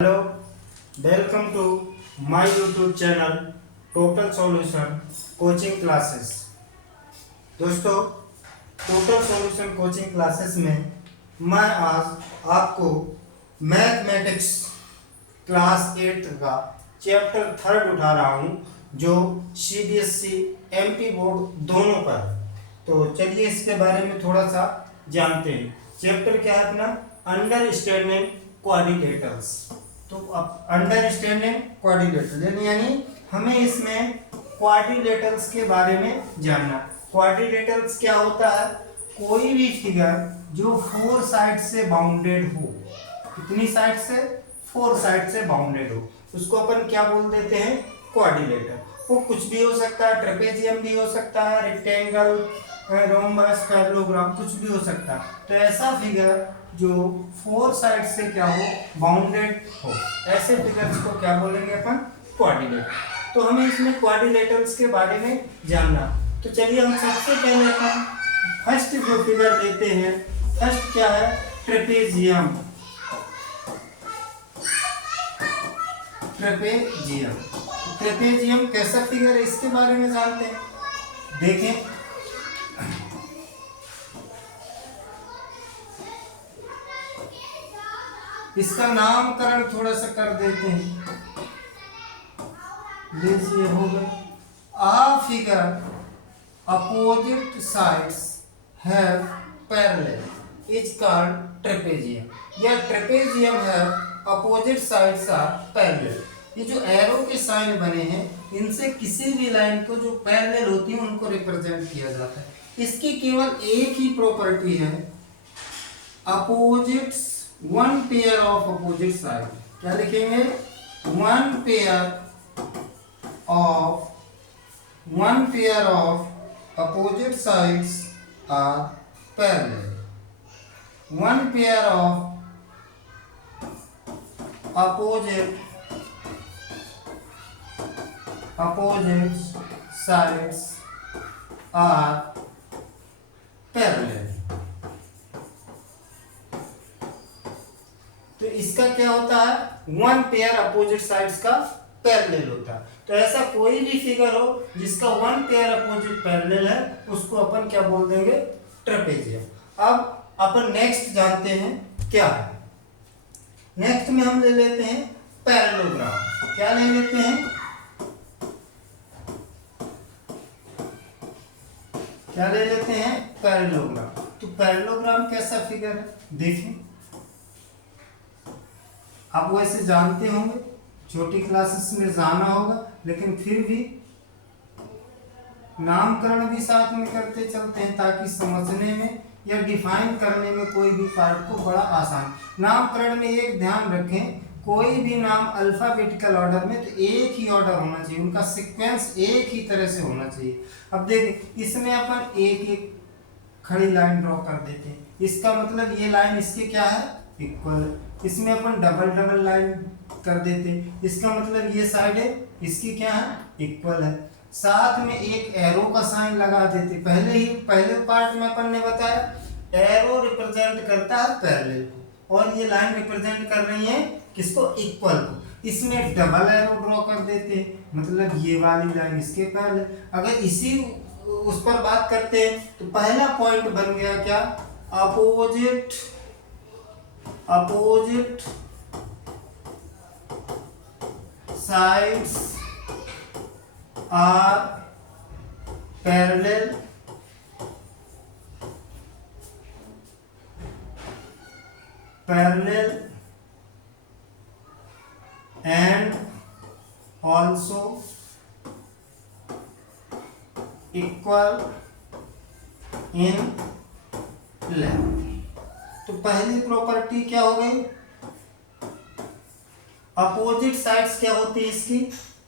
Hello, welcome to my YouTube channel Total Solution Coaching Classes। दोस्तों, total solution coaching classes में मैं आज आपको मैथमेटिक्स क्लास 8 का चैप्टर 3 उठा रहा हूँ जो CBSE MP बोर्ड दोनों का है। तो चलिए इसके बारे में थोड़ा सा जानते हैं। चैप्टर क्या है अपना? Understanding quadrilaterals. तो अब अंडरस्टैंडिंग क्वाड्रिलेटरल यानी हमें इसमें क्वाड्रिलेटरल्स के बारे में जानना। क्वाड्रिलेटरल्स क्या होता है? कोई भी फिगर जो 4 साइड से बाउंडेड हो, कितनी साइड से? 4 साइड से बाउंडेड हो, उसको अपन क्या बोल देते हैं? क्वाड्रिलेटर। वो कुछ भी हो सकता है, ट्रेपेजियम भी हो सकता है, रेक्टेंगल, रोम्बस, पैरेललोग्राम, कुछ भी हो सकता है। तो ऐसा फिगर जो 4 साइड से क्या हो? बाउंडेड हो, ऐसे फिगर्स को क्या बोलेंगे अपन? क्वाड्रिलेटर। तो हमें इसमें क्वाड्रिलेटरल्स के बारे में जानना। तो चलिए हम सबसे पहले अपन फर्स्ट जो फिगर लेते हैं, फर्स्ट क्या है? ट्रेपेजियम। ट्रेपेजियम ट्रेपेजियम कैसा फिगर है, इसके बारे में जानते हैं। देखें, इसका नामकरण थोड़ा सा कर देते हैं। लीजिए, हो गया। A figure opposite sides have parallel is called trapezium. या ट्रेपेजियम है अपोजिट साइड्स आर पैरेलल। ये जो एरो के साइन बने हैं, इनसे किसी भी लाइन को जो पैरेलल होती है उनको रिप्रेजेंट किया जाता है। इसकी केवल एक ही प्रॉपर्टी है, opposites, one pair of opposite side. क्या लिखेंगे? One pair of opposite sides are parallel. One pair of opposite sides are parallel। तो इसका क्या होता है? वन पेयर अपोजिट साइड्स का पैरेलल होता है। तो ऐसा कोई भी फिगर हो जिसका वन पेयर अपोजिट पैरेलल है, उसको अपन क्या बोल देंगे? ट्रेपेजियम। अब अपन नेक्स्ट जानते हैं क्या है। नेक्स्ट में हम ले लेते हैं पैरेललोग्राम। क्या ले लेते हैं? क्या ले लेते हैं? पैरेललोग्राम। तो पैरेललोग्राम कैसा फिगर है, देखें। आप वैसे जानते होंगे, छोटी क्लासेस में जाना होगा, लेकिन फिर भी नामकरण भी साथ में करते चलते हैं ताकि समझने में या डिफाइन करने में कोई भी पार्ट को बड़ा आसान। नामकरण में एक ध्यान रखें, कोई भी नाम अल्फाबेटिकल ऑर्डर में तो एक ही ऑर्डर होना चाहिए, उनका सीक्वेंस एक ही तरह से होना चाहिए। अब देखिए, इसमें अपन एक एक खड़ी लाइन ड्रॉ कर देते हैं, इसका मतलब ये लाइन इसके क्या है? इक्वल। इसमें अपन डबल डबल लाइन कर देते हैं, इसका मतलब ये साइड है इसकी क्या है? इक्वल है। साथ में एक एरो का साइन लगा देते। पहले पार्ट में अपन ने बताया एरो रिप्रेजेंट करता है पैरेलल को, और ये लाइन रिप्रेजेंट कर रही है किसको? इक्वल को। इसमें डबल एरो ड्रॉ कर देते हैं, मतलब ये वाली लाइन इसके पैरेलल। अगर इसी उस पर बात करते हैं तो पहला पॉइंट बन गया क्या? Opposite sides are parallel and also equal in length। तो पहली प्रॉपर्टी क्या हो गई? अपोजिट साइड्स क्या होती है इसकी?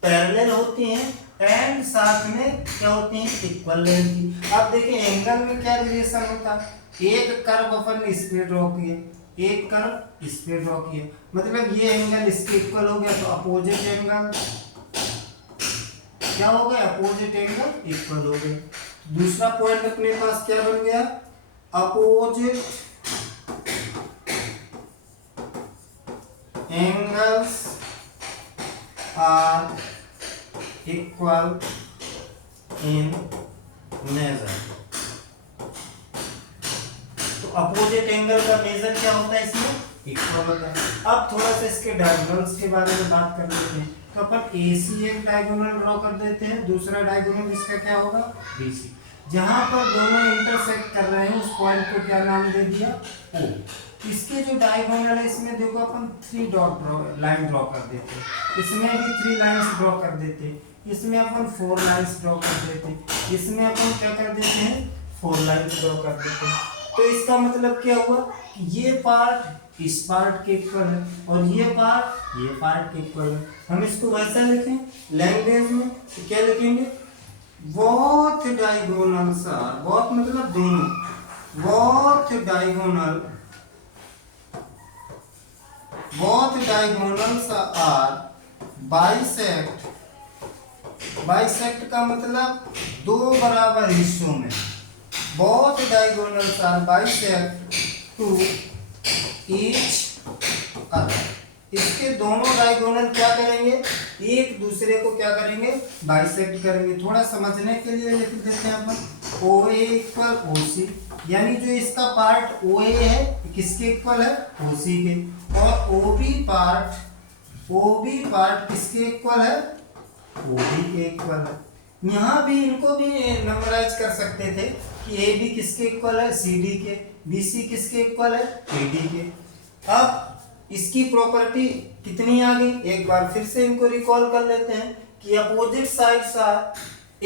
पैरेलल होती हैं, एंड साथ में क्या होती हैं? इक्वल लेंथ की। अब देखिए, एंगल में क्या रिलेशन होता है? एक कर्व अपन इस पे ड्रॉ किए, एक कर्व इस पे ड्रॉ किया, मतलब ये एंगल इसके इक्वल हो गया, तो अपोजिट एंगल क्या हो गया? अपोजिट एंगल इक्वल हो गए। दूसरा पॉइंट अपने पास क्या बन गया? Opposite angles are equal in measure। तो अपोजिट एंगल का मेजर क्या होता है इसमें, इक्वल होता है। अब थोड़ा सा इसके डायगोनल्स के बारे में बात कर लेते हैं। तो अपन AC एक डायगोनल ड्रॉ कर देते हैं, दूसरा डायगोनल इसका क्या होगा, BC। जहां पर दोनों इंटरसेक्ट कर रहे हैं उस पॉइंट को क्या नाम दे दिया, O। इसके जो डायगोनल है इसमें देखो अपन 3 डॉट लाइन ड्रॉ कर देते हैं, इसमें भी 3 लाइंस ड्रॉ कर देते हैं, इसमें अपन 4 लाइंस ड्रॉ कर देते हैं, इसमें अपन क्या कर देते हैं, 4 लाइंस ड्रॉ कर देते हैं। तो इसका मतलब क्या हुआ कि ये पार्ट इस पार्ट के इक्वल है और ये पार्ट के इक्वल है। हम इसको वैसा लिखें लैंग्वेज में तो क्या लिखेंगे, बोथ डायगोनल्स आर, बोथ मतलब दोनों, both diagonals are bisect. Bisect का मतलब दो बराबर हिस्सों में, both diagonals are bisect to each other। इसके दोनों डायगोनल क्या करेंगे, एक दूसरे को क्या करेंगे, बाइसेक्ट करेंगे। थोड़ा समझने के लिए लिख देते हैं अपन OA इक्वल OC, यानी जो इसका पार्ट OA है किसके इक्वल है, OC के, और OB पार्ट किसके इक्वल है, OB के इक्वल है। यहाँ भी इनको भी नंबराइज कर सकते थे कि AB किसके इक्वल है, CD के, BC किसके इक्वल है, AD के। अब इसकी प्रॉपर्टी कितनी आ गई, एक बार फिर से इनको रिकॉल कर लेते हैं कि opposite sides are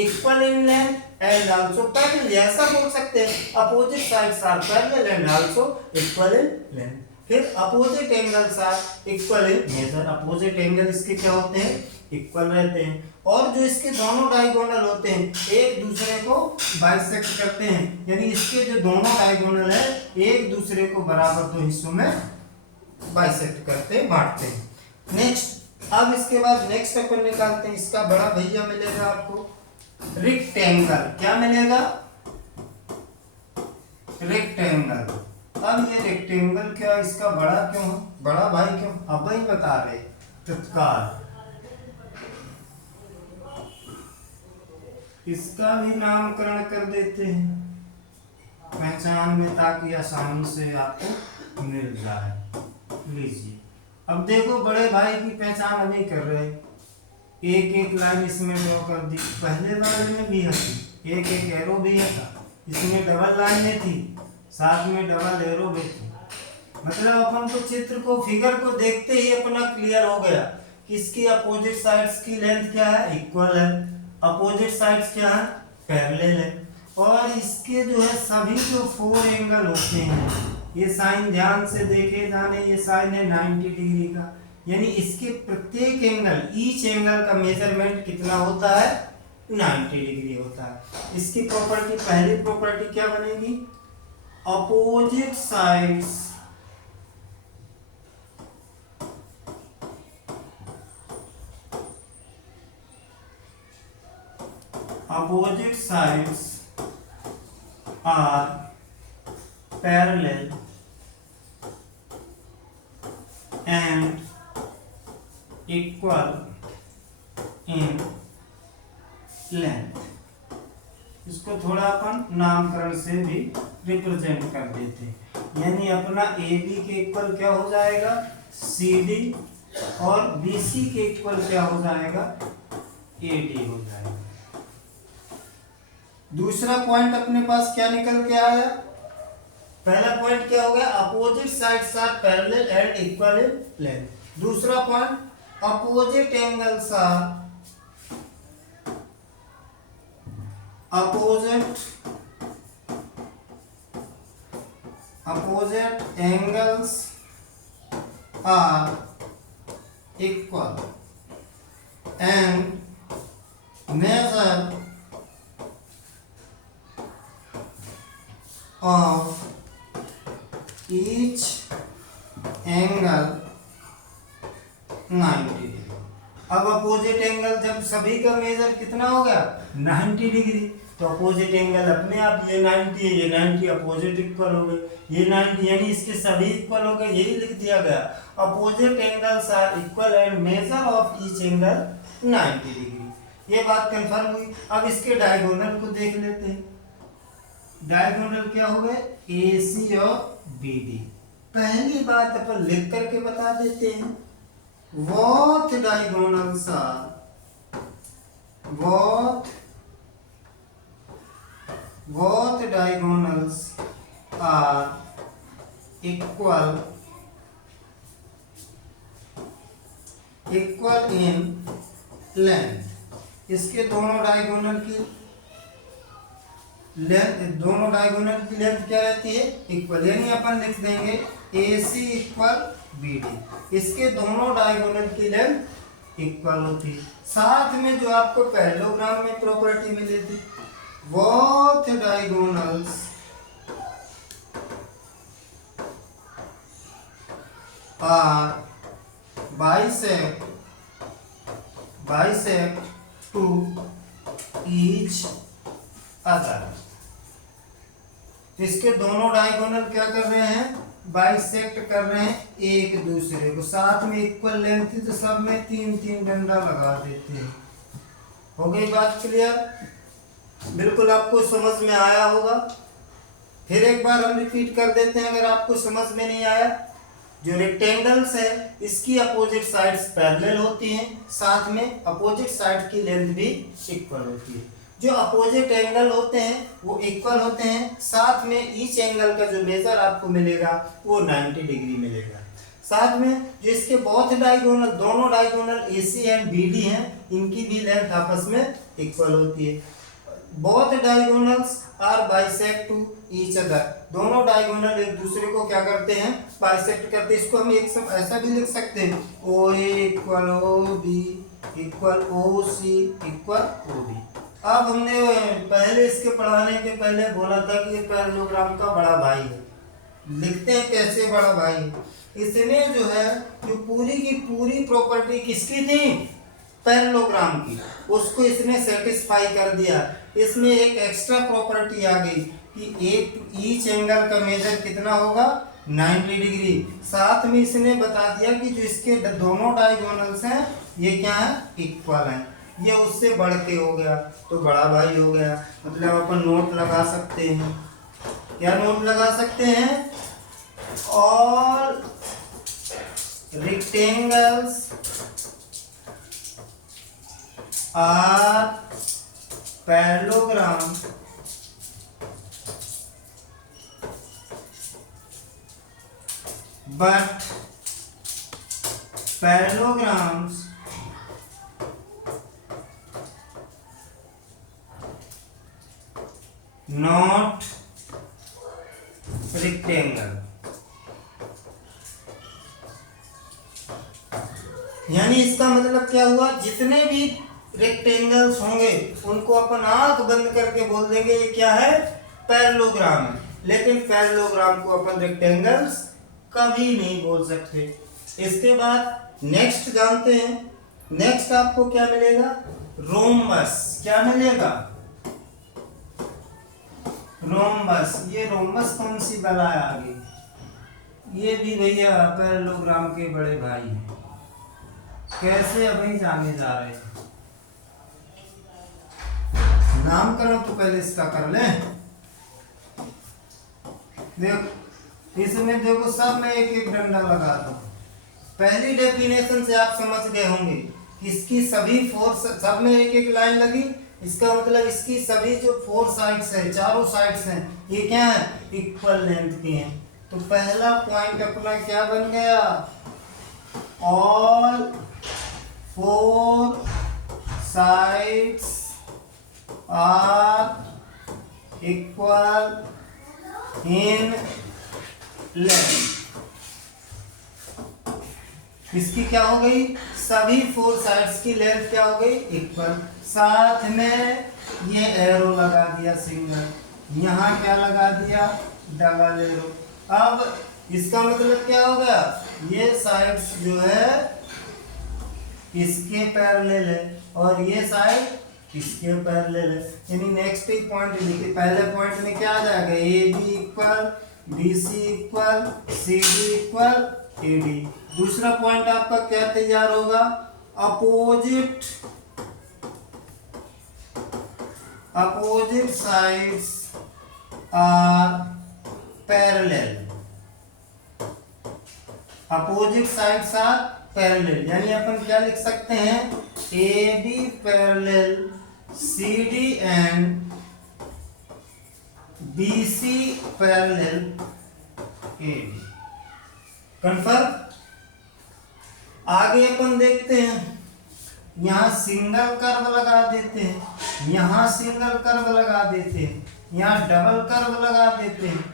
equal in length and also parallel. ऐसा बोल सकते हैं opposite sides are parallel and also equal in length. फिर opposite angles are equal in measure. Opposite angle इसके क्या होते हैं, इक्वल रहते हैं। और जो इसके दोनों डायगोनल होते हैं एक दूसरे को बाइसेक्ट करते हैं, यानी इसके जो दोनों डायगोनल है एक दूसरे को बराबर दो हिस्सों में बाइसेक्ट करते हैं, बांटते हैं। नेक्स्ट, अब इसके बाद नेक्स्ट अपन निकालते हैं, इसका बड़ा भैया मिलेगा आपको रेक्टेंगल। क्या मिलेगा, रेक्टेंगल। अब ये रेक्टेंगल क्या, इसका बड़ा क्यों, बड़ा भाई क्यों, अब ही बता रहे तत्काल। इसका भी नामकरण कर देते हैं पहचान में ताकि आसानी से आपको मिल जाए। लीजिए, अब देखो बड़े भाई की पहचान हम ही कर रहे हैं। एक एक लाइन इसमें ड्रॉ कर दी, पहले वाले में भी है, एक एक एरो भी है था, इसमें डबल लाइनें थी, साथ में डबल एरो भी थी। मतलब अपन को चित्र को, फिगर को देखते ही अपना क्लियर हो गया कि इसकी अपोजिट साइड्स की लेंथ क्या है, इक्वल है, अपोजिट साइड्स क्या है, पैरेलल है। और इसके जो है सभी जो 4 एंगल होते हैं, ये साइन ध्यान से देखे जाने, ये साइन है 90 डिग्री का, यानी इसके प्रत्येक एंगल, ईच एंगल का मेजरमेंट कितना होता है, 90 डिग्री होता है। इसकी प्रॉपर्टी, पहली प्रॉपर्टी क्या बनेगी, opposite sides are parallel and equal in length। इसको थोड़ा अपन नामकरण से भी रिप्रेजेंट कर देते हैं, यानी अपना AB के इक्वल क्या हो जाएगा, CD, और BC के इक्वल क्या हो जाएगा, AD हो जाएगा। दूसरा पॉइंट अपने पास क्या निकल के आया, पहला पॉइंट क्या हो गया, opposite sides are parallel and equal in length. दूसरा point, opposite angles are equal and measure of each angle 90 degree। अब अपोजिट एंगल जब सभी का मेजर कितना हो गया 90 डिग्री, तो अपोजिट एंगल अपने आप ये 90 है, ये 90 अपोजिट इक्वल हो गए, ये 90 यानी इसके सभी इक्वल हो गए, यही लिख दिया गया। Opposite angles are equal and measure of each angle 90 degree. ये बात कंफर्म हुई। अब इसके डायगोनल को देख लेते हैं। डायगोनल क्या हो गए AC और BD। पहली बात अपन लिख करके बता देते हैं, both diagonals are equal in length। इसके दोनों डायगोनल की लेंथ क्या रहती है इक्वल, यानी अपन लिख देंगे AC इक्वल BD। इसके दोनों डायगोनल की लेंथ इक्वल होती है। साथ में जो आपको पैरेललोग्राम में प्रॉपर्टी मिली थी, both diagonals are bisect to each other। इसके दोनों डायगोनल क्या कर रहे हैं बाइसेक्ट कर रहे हैं एक दूसरे को। साथ में इक्वल लेंथ थी तो सब में 3-3 डंडा लगा देते हैं। हो गई बात क्लियर? बिल्कुल आपको समझ में आया होगा। फिर एक बार हम रिपीट कर देते हैं अगर आपको समझ में नहीं आया। जो रेक्टेंगल्स है इसकी अपोजिट साइड्स पैरेलल होती हैं, साथ में अपोजिट साइड की लेंथ भी इक्वल होती है। जो अपोजिट एंगल होते हैं वो इक्वल होते हैं, साथ में ईच एंगल का जो मेजर आपको मिलेगा वो 90 डिग्री मिलेगा। साथ में जो इसके बोथ डायगोनल, दोनों डायगोनल AC एंड BD हैं, इनकी भी लेंथ आपस में इक्वल होती है। Both diagonals are bisect to each other. दोनों डायगोनल एक दूसरे को क्या करते हैं बाइसेक्ट करते हैं। इसको हम एक सब ऐसा भी लिख सकते हैं OA equal OB equal OC equal OD। अब हमने पहले इसके पढ़ाने के पहले बोला था कि ये पैरेललोग्राम का बड़ा भाई है। लिखते हैं कैसे बड़ा भाई है। इसने जो है जो पूरी की पूरी प्रॉपर्टी किसकी थी पैरेललोग्राम की, उसको इसने सेटिस्फाई कर दिया। इसमें एक एक्स्ट्रा प्रॉपर्टी आ गई कि एक ईच एंगल का मेजर कितना होगा 90 डिग्री। साथ में इसने बता दिया कि जो इसके दोनों डायगोनल्स हैं ये क्या है इक्वल हैं। ये उससे बढ़ के हो गया तो बड़ा भाई हो गया। मतलब अपन नोट लगा सकते हैं। क्या नोट लगा सकते हैं? All rectangles are parallelogram but parallelograms not rectangle। यानी इसका मतलब क्या हुआ, जितने भी रेक्टेंगल्स होंगे उनको अपन आंख बंद करके बोल देंगे ये क्या है पैरेललोग्राम है। लेकिन पैरेललोग्राम को अपन रेक्टेंगल्स कभी नहीं बोल सकते। इसके बाद नेक्स्ट जानते हैं। नेक्स्ट आपको क्या मिलेगा रोम्बस। क्या मिलेगा रोम्बस। ये रोम्बस कौन सी बला है आगे, ये भी भैया पैरेललोग्राम के बड़े भाई हैं। कैसे अभी जाने जा रहे हैं। नामकरण तो पहले इसका कर लें। देखो इसमें देखो सब में एक एक डंडा लगा दो। पहली डेफिनेशन से आप समझ गए होंगे इसकी सभी फोर सब में एक एक लाइन लगी। इसका मतलब इसकी सभी जो फोर साइड्स है, चारों साइड्स हैं, ये क्या है इक्वल लेंथ की हैं। तो पहला पॉइंट अपना क्या बन गया, all four sides are equal in length. इसकी क्या हो गई, सभी फोर साइड्स की लेंथ क्या हो गई इक्वल। साथ में ये एरो लगा दिया सिंगल, यहाँ क्या लगा दिया डबल एरो। अब इसका मतलब क्या हो गया, ये साइड्स जो है इसके पैरेलल है और ये साइड इसके पैरेलल है। यानी नेक्स्ट एक पॉइंट लिखिए। पहले पॉइंट में क्या आ जाएगा, A B equal B C equal C D equal A D. दूसरा पॉइंट आपका क्या तैयार होगा, opposite sides are parallel. Opposite sides are parallel यानी अपन क्या लिख सकते हैं, A B parallel C D and B C parallel A D. Confirm. आगे अपन देखते हैं, यहाँ सिंगल कर्व लगा देते हैं, यहाँ सिंगल कर्व लगा देते हैं, यहाँ डबल कर्व लगा देते हैं,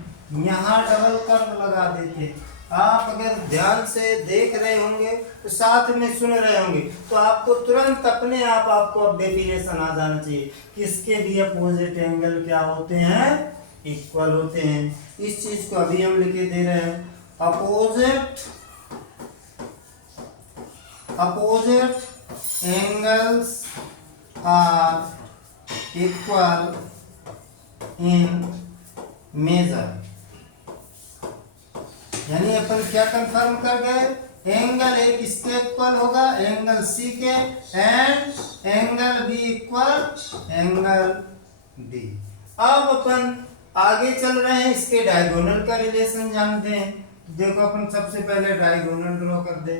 यहाँ डबल कर्व लगा देते हैं। आप अगर ध्यान से देख रहे होंगे तो साथ में सुन रहे होंगे तो आपको तुरंत अपने आप आपको अब डेफिनेशन आ जाना चाहिए कि इसके भी अपोजिट एंगल क्या होते हैं, इक्वल होते हैं। इस चीज को अभी हम लिखे दे रहे हैं, opposite angles are equal in measure। यानी अपन क्या कंफर्म कर गए, एंगल ए किसके इक्वल होगा, एंगल सी के, and angle B equal angle D. अब अपन आगे चल रहे हैं, इसके डायगोनल का रिलेशन जानते हैं। देखो अपन सबसे पहले डायगोनल ड्रॉ कर दे,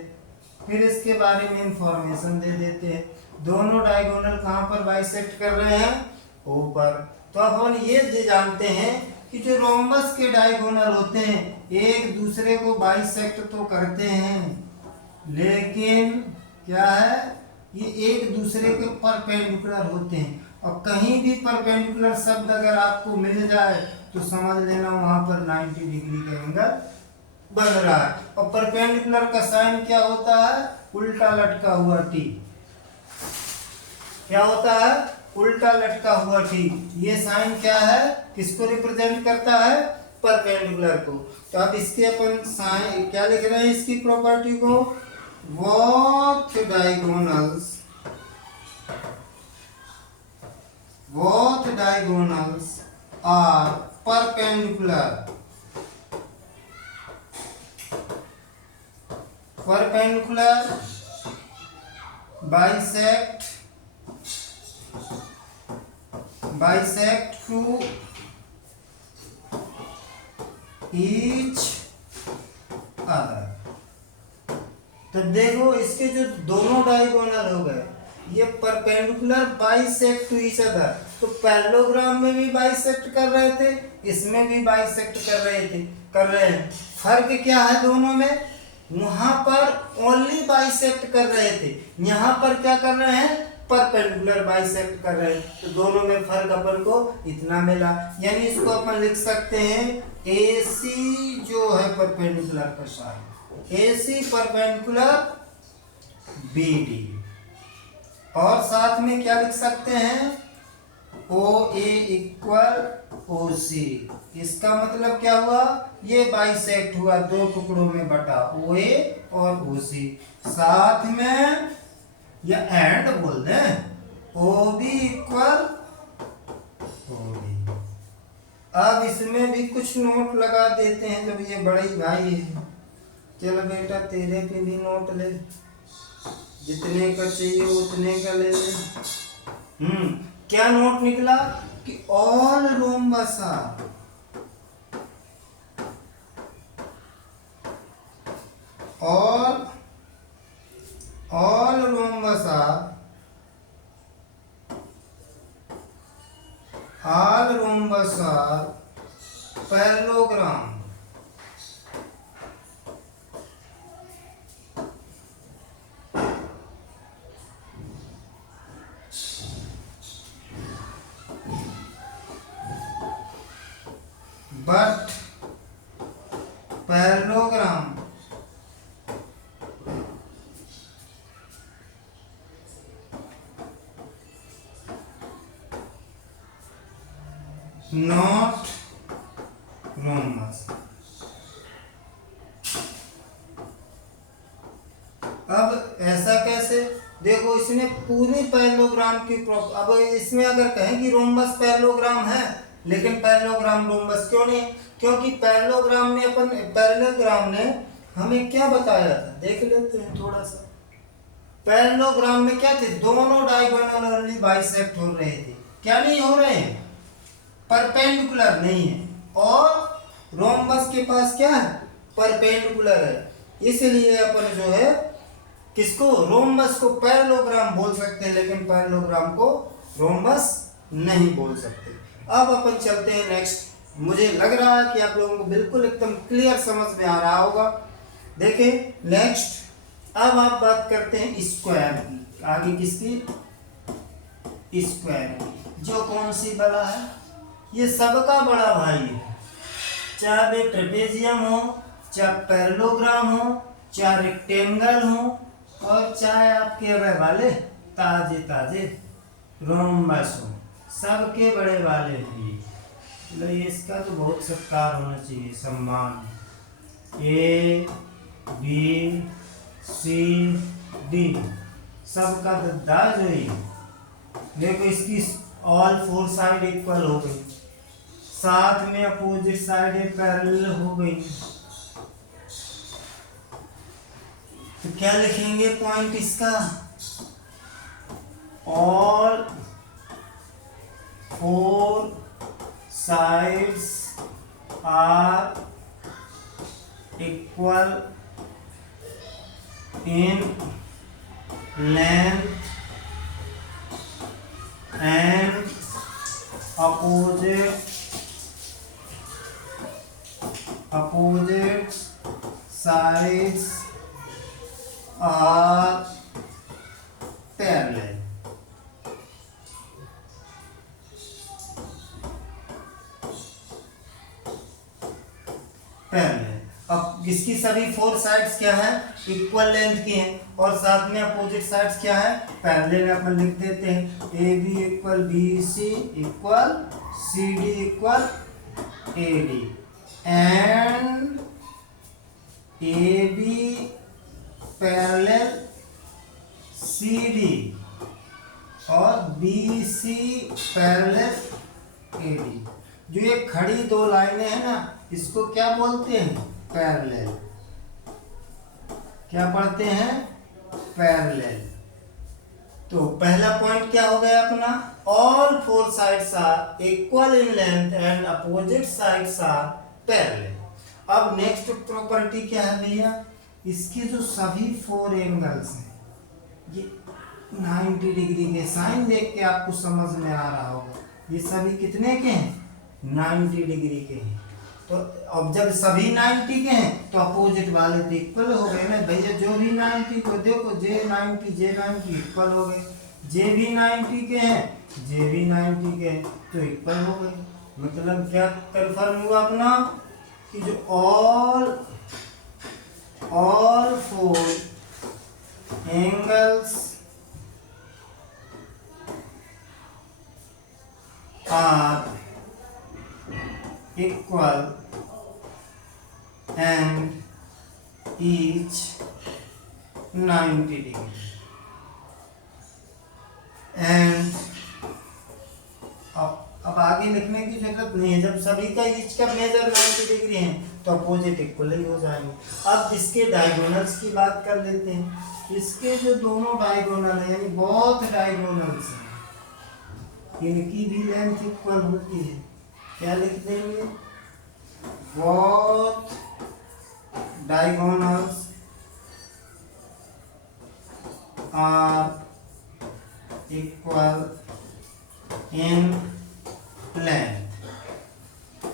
फिर इसके बारे में इंफॉर्मेशन दे देते हैं। दोनों डायगोनल कहाँ पर बाइसेक्ट कर रहे हैं, ऊपर। तो अब हम ये जानते हैं कि जो रोम्बस के डायगोनल होते हैं एक दूसरे को बाइसेक्ट तो करते हैं लेकिन क्या है, ये एक दूसरे के परपेंडिकुलर होते हैं। और कहीं भी परपेंडिकुलर शब्द अगर आपको मिल जाए तो समझ लेना वहां पर 90 डिग्री का एंगल बन रहा है। और परपेंडिकुलर का साइन क्या होता है, उल्टा लटका हुआ टी। क्या होता है, उल्टा लटका हुआ टी। ये साइन क्या है, किसको रिप्रेजेंट करता है, परपेंडिकुलर को। तो अब इसके अपन साइन क्या लिख रहे हैं, इसकी प्रॉपर्टी को, both diagonals are perpendicular bisect to each other। तो देखो इसके जो दोनों डायगोनल हो गए ये perpendicular bisect to each other. तो पैरेललोग्राम में भी बाइसेक्ट कर रहे थे, इसमें भी बाइसेक्ट कर रहे हैं। फर्क क्या है दोनों में, वहां पर ओनली बाइसेक्ट कर रहे थे, यहाँ पर क्या कर रहे हैं, परपेंडिकुलर बाइसेक्ट कर रहे हैं। तो दोनों में फर्क अपन को इतना मिला। यानी इसको अपन लिख सकते हैं AC जो है परपेंडिकुलर का साइन, AC परपेंडिकुलर BD। और साथ में क्या लिख सकते हैं, OA इक्वल OC। इसका मतलब क्या हुआ, ये बाइसेक्ट हुआ, दो टुकड़ों में बटा, OA और OC। साथ में या एंड बोल दें, OB इक्वल OD। अब इसमें भी कुछ नोट लगा देते हैं, जब ये बड़े भाई है। चलो बेटा तेरे पे भी नोट ले, जितने का चाहिए उतने का ले ले। क्या नोट निकला कि all rhombus are parallelogram but parallelogram not rhombus। अब ऐसा कैसे, देखो इसने पूरी पैरेललोग्राम की अब इसमें अगर कहें कि रोम्बस पैरेललोग्राम है, लेकिन पैरेललोग्राम रोम्बस क्यों नहीं? क्योंकि पैरेललोग्राम ने हमें क्या बताया था, देख लेते हैं थोड़ा सा। पैरेललोग्राम में क्या थे, दोनों डायगोनल ओनली बाइसेक्ट हो रहे थे, क्या नहीं हो रहे हैं, परपेंडिकुलर नहीं है। और रोम्बस के पास क्या है, परपेंडिकुलर है। इसलिए अपन जो है किसको, रोम्बस को पैरेललोग्राम बोल सकते हैं, लेकिन पैरेललोग्राम को रोम्बस नहीं बोल सकते। अब अपन चलते हैं नेक्स्ट। मुझे लग रहा है कि आप लोगों को बिल्कुल एकदम क्लियर समझ में आ रहा होगा। देखिए नेक्स्ट, अब आप बात करते हैं स्क्वायर की। आगे किसकी, स्क्वायर की, जो कौन सी बड़ा है, ये सबका बड़ा भाई है। चाहे वे ट्रेपेजियम हो, चाहे पैरेललोग्राम हो, चाहे रेक्टेंगल हो, और चाहे आपके रहे वाले ताजे ताजे रोम्बस हो, सबके बड़े वाले हैं ये। मतलब इसका तो बहुत सत्कार होना चाहिए, सम्मान। ए बी सी डी सबका दद्दा जो ही। देखो इसकी ऑल फोर साइड इक्वल हो गई, साथ में अपोजिट साइड पैरेलल हो गई। तो क्या लिखेंगे पॉइंट इसका, all four sides are equal in length and opposite sides are parallel। अब इसकी सभी फोर साइड्स क्या है, इक्वल लेंथ की हैं, और साथ में अपोजिट साइड्स क्या है, पैरेलल। अपन लिख देते हैं A B equal B C equal C D equal A D, and A B parallel C D और B C parallel A D. जो ये खड़ी दो लाइनें हैं ना, इसको क्या बोलते हैं, पैरेलल। क्या पढ़ते हैं, पैरेलल। तो पहला पॉइंट क्या हो गया अपना, all four sides are equal in length and opposite sides are parallel. अब नेक्स्ट प्रॉपर्टी क्या है भैया, इसके जो सभी फोर एंगल्स हैं ये 90 डिग्री के, साइन देख के आपको समझ में आ रहा होगा, ये सभी कितने के हैं, 90 डिग्री के हैं। तो अब जब सभी 90 के हैं तो अपोजिट वाले तो इक्वल हो गए ना भैया। जो भी 90 को देखो, जे 90 इक्वल हो गए, जे भी 90 के हैं, जे भी 90 के हैं तो इक्वल हो गए। मतलब क्या कन्फर्म हुआ अपना कि जो all four angles are equal and each 90 degree, and अब आगे लिखने की जरूरत नहीं है। जब सभी का ईच का मेजर 90 डिग्री है तो अपोजिट इक्वल ही हो जाएंगे। अब इसके डायगोनल्स की बात कर लेते हैं। इसके जो दोनों डायगोनल है, यानी बहुत डायगोनल्स हैं, इनकी भी लेंथ इक्वल होती है। क्या लिख देंगे, both diagonals are equal in length।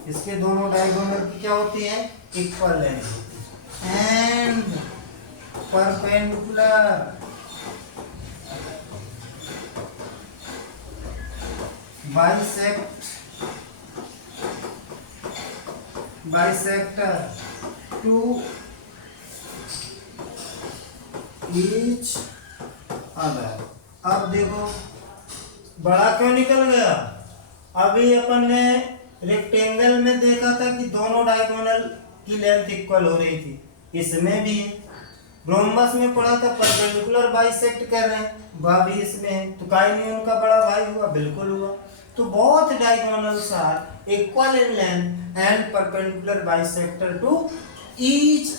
इसके दोनों डायगोनल की क्या होती है, इक्वल लेंथ होती है, and perpendicular bisector to each other। अब देखो बड़ा क्यों निकल गया, अभी अपन ने रेक्टेंगल में देखा था कि दोनों डायगोनल की लेंथ इक्वल हो रही थी, इसमें भी रोम्बस में पढ़ा था परपेंडिकुलर बाइसेक्ट कर रहे हैं, वह भी इसमें है, तो काई नहीं उनका बड़ा भाई हुआ, बिल्कुल हुआ। तो both diagonals are equal in length and perpendicular bisector to each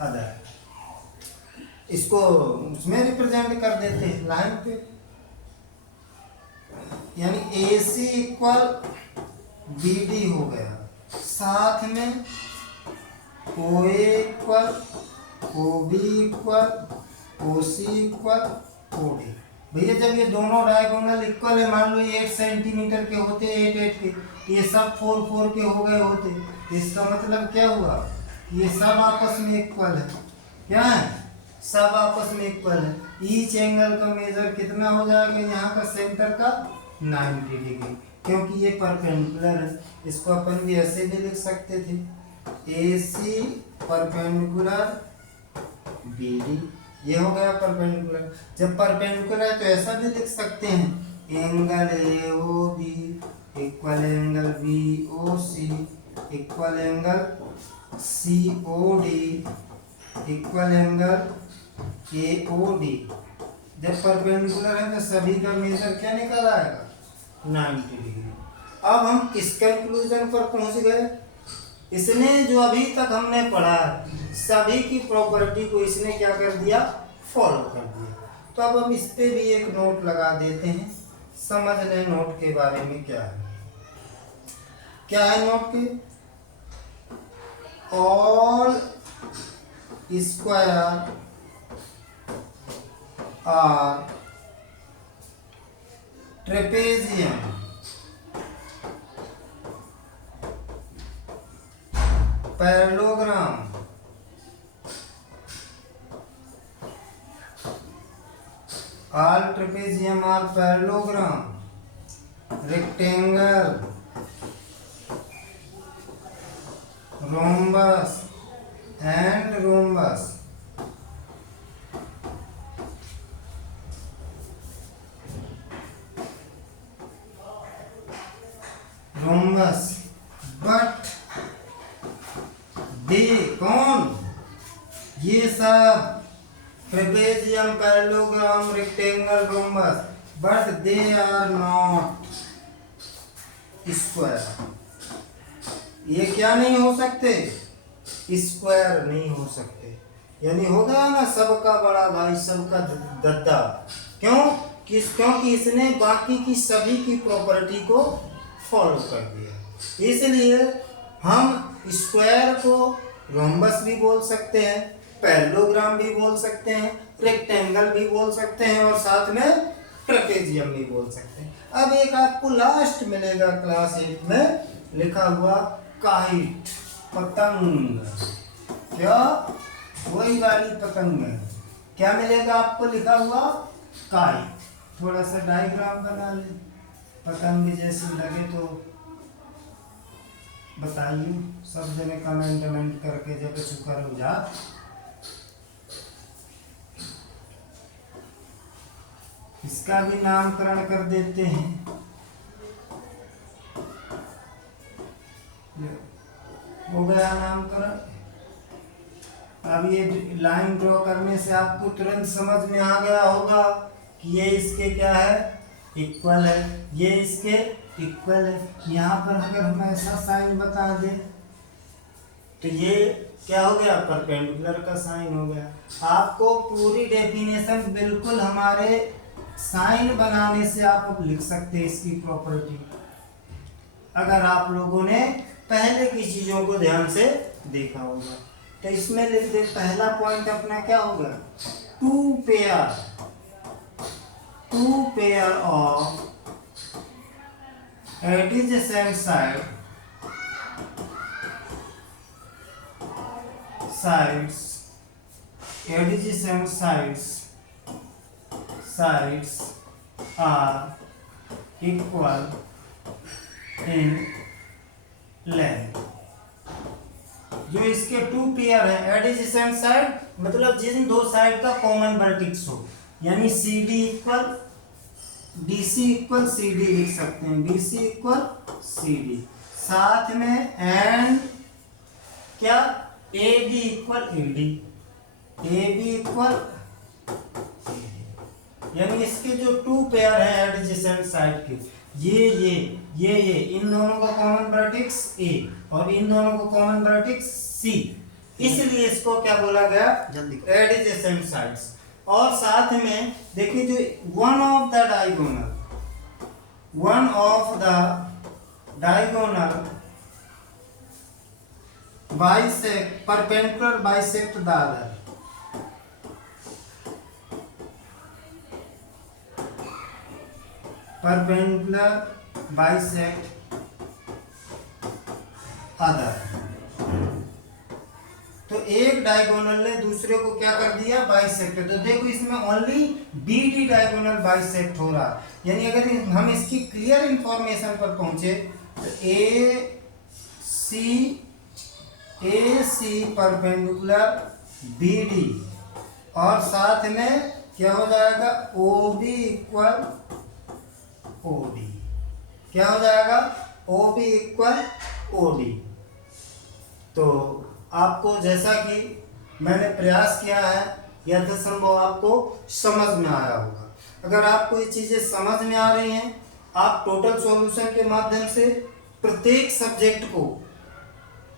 other. इसको उसमें रिप्रेजेंट कर देते हैं लाइन पे, यानी AC इक्वल BD हो गया, साथ में OA equal OB equal OC equal OD। भैया जब ये दोनों डायगोनल इक्वल है, मान लो 8 सेंटीमीटर के होते, 8 के, ये सब 4 के हो गए होते, इसका मतलब क्या हुआ, ये सब आपस में इक्वल है। क्या है? सब आपस में इक्वल है। ईच एंगल का मेजर कितना हो जाएगा यहाँ का सेंटर का 90 डिग्री, क्योंकि ये परपेंडिकुलर है। इसको अपन भी ऐसे भी लिख सकते थे, AC परपेंडिकुलर BD, ये हो गया परपेंडिकुलर। जब परपेंडिकुलर है तो ऐसा भी लिख सकते हैं, angle AOB equal angle BOC equal angle COD equal angle AOD। जब परपेंडिकुलर है तो सभी का मेजर क्या निकल आएगा, 90 डिग्री। अब हम किस कंक्लूजन पर पहुंच गए, इसने जो अभी तक हमने पढ़ा सभी की प्रॉपर्टी को इसने क्या कर दिया, फॉलो कर दिया। तो अब हम इस पे भी एक नोट लगा देते हैं, समझ लें नोट के बारे में क्या है। क्या है नोट के, all square are trapezium, parallelogram, all trapezium are parallelogram, rectangle, rhombus and rhombus, but they कौन, ये सब trapezium, parallelogram, rectangle, rhombus, but they are not square. ये क्या नहीं हो सकते, स्क्वायर नहीं हो सकते। यानी हो गया ना सबका बड़ा भाई सबका दद्दा। क्यों? क्योंकि इसने बाकी की सभी की प्रॉपर्टी को फॉलो कर दिया। इसलिए हम स्क्वायर को रोम्बस भी बोल सकते हैं, पैरेललोग्राम भी बोल सकते हैं, रेक्टेंगल भी बोल सकते हैं और साथ में ट्रेपेजियम भी बोल सकते हैं। अब एक आपको लास्ट मिलेगा क्लास 8 में लिखा हुआ काइट, पतंग। क्या? वही वाली पतंग है। क्या मिलेगा आपको लिखा हुआ, काइट। थोड़ा सा डायग्राम बना ले, पतंग जैसी लगे तो बताइए, सब जने कमेंट करके जब शुक्र हो जा। इसका भी नामकरण कर देते हैं, हो गया नामकरण। अब ये लाइन ड्रॉ करने से आपको तुरंत समझ में आ गया होगा कि ये इसके क्या है, इक्वल है, ये इसके इक्वल है। यहाँ पर अगर हम ऐसा साइन बता दें तो ये क्या हो गया, परपेंडिकुलर का साइन हो गया। आपको पूरी डेफिनेशन बिल्कुल हमारे साइन बनाने से आप अब लिख सकते हैं इसकी प्रॉपर्टी, अगर आप लोगों ने पहले की चीजों को ध्यान से देखा होगा। तो इसमें लिख दे, पहला पॉइंट अपना क्या होगा, two pair of adjacent sides are equal in length। जो इसके टू पेयर है, एडजेसेंट साइड मतलब जिन दो साइड का कॉमन वर्टेक्स हो, यानी CD equal BC equal CD लिख सकते हैं, BC इक्वल CD, साथ में एंड क्या AD equal AD, A B equal, यानी इसके जो टू पेयर हैं एडजेसेंट साइड के, ये इन दोनों का कॉमन वर्टेक्स ए और इन दोनों का कॉमन वर्टेक्स सी, इसलिए इसको क्या बोला गया, एडजेसेंट साइड्स। और साथ में देखिए जो one of the diagonal bisect perpendicular bisect the other, perpendicular bisect other. तो एक डायगोनल ने दूसरे को क्या कर दिया, बाइसेक्ट। तो देखो इसमें ओनली बीडी डायगोनल बाइसेक्ट हो रहा, यानी अगर हम इसकी क्लियर इंफॉर्मेशन पर पहुंचे तो ए सी परपेंडिकुलर बीडी, और साथ में क्या हो जाएगा, O B equal O D, क्या हो जाएगा, O B equal O D. तो आपको जैसा कि मैंने प्रयास किया है यथासंभव आपको समझ में आया होगा। अगर आपको ये चीज़ें समझ में आ रही हैं, आप टोटल सॉल्यूशन के माध्यम से प्रत्येक सब्जेक्ट को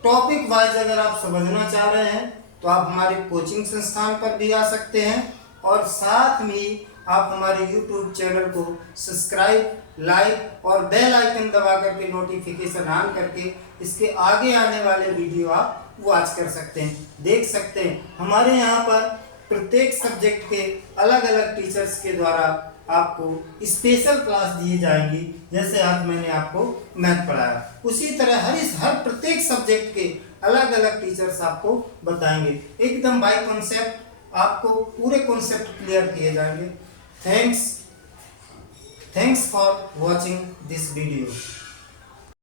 टॉपिक वाइज अगर आप समझना चाह रहे हैं तो आप हमारे कोचिंग संस्थान पर भी आ सकते हैं, और साथ में आप हमारे YouTube चैनल को सब्सक्राइब, लाइक और बेल आइकन दबा करके नोटिफिकेशन ऑन करके इसके आगे आने वाले वीडियो आप वॉच कर सकते हैं, देख सकते हैं। हमारे यहाँ पर प्रत्येक सब्जेक्ट के अलग अलग टीचर्स के द्वारा आपको स्पेशल क्लास दिए जाएंगी। जैसे आज मैंने आपको मैथ पढ़ाया, उसी तरह हर प्रत्येक सब्जेक्ट के अलग अलग टीचर्स आपको बताएंगे, एकदम बाय कॉन्सेप्ट आपको पूरे कॉन्सेप्ट क्लियर किए जाएंगे। Thanks for watching this video.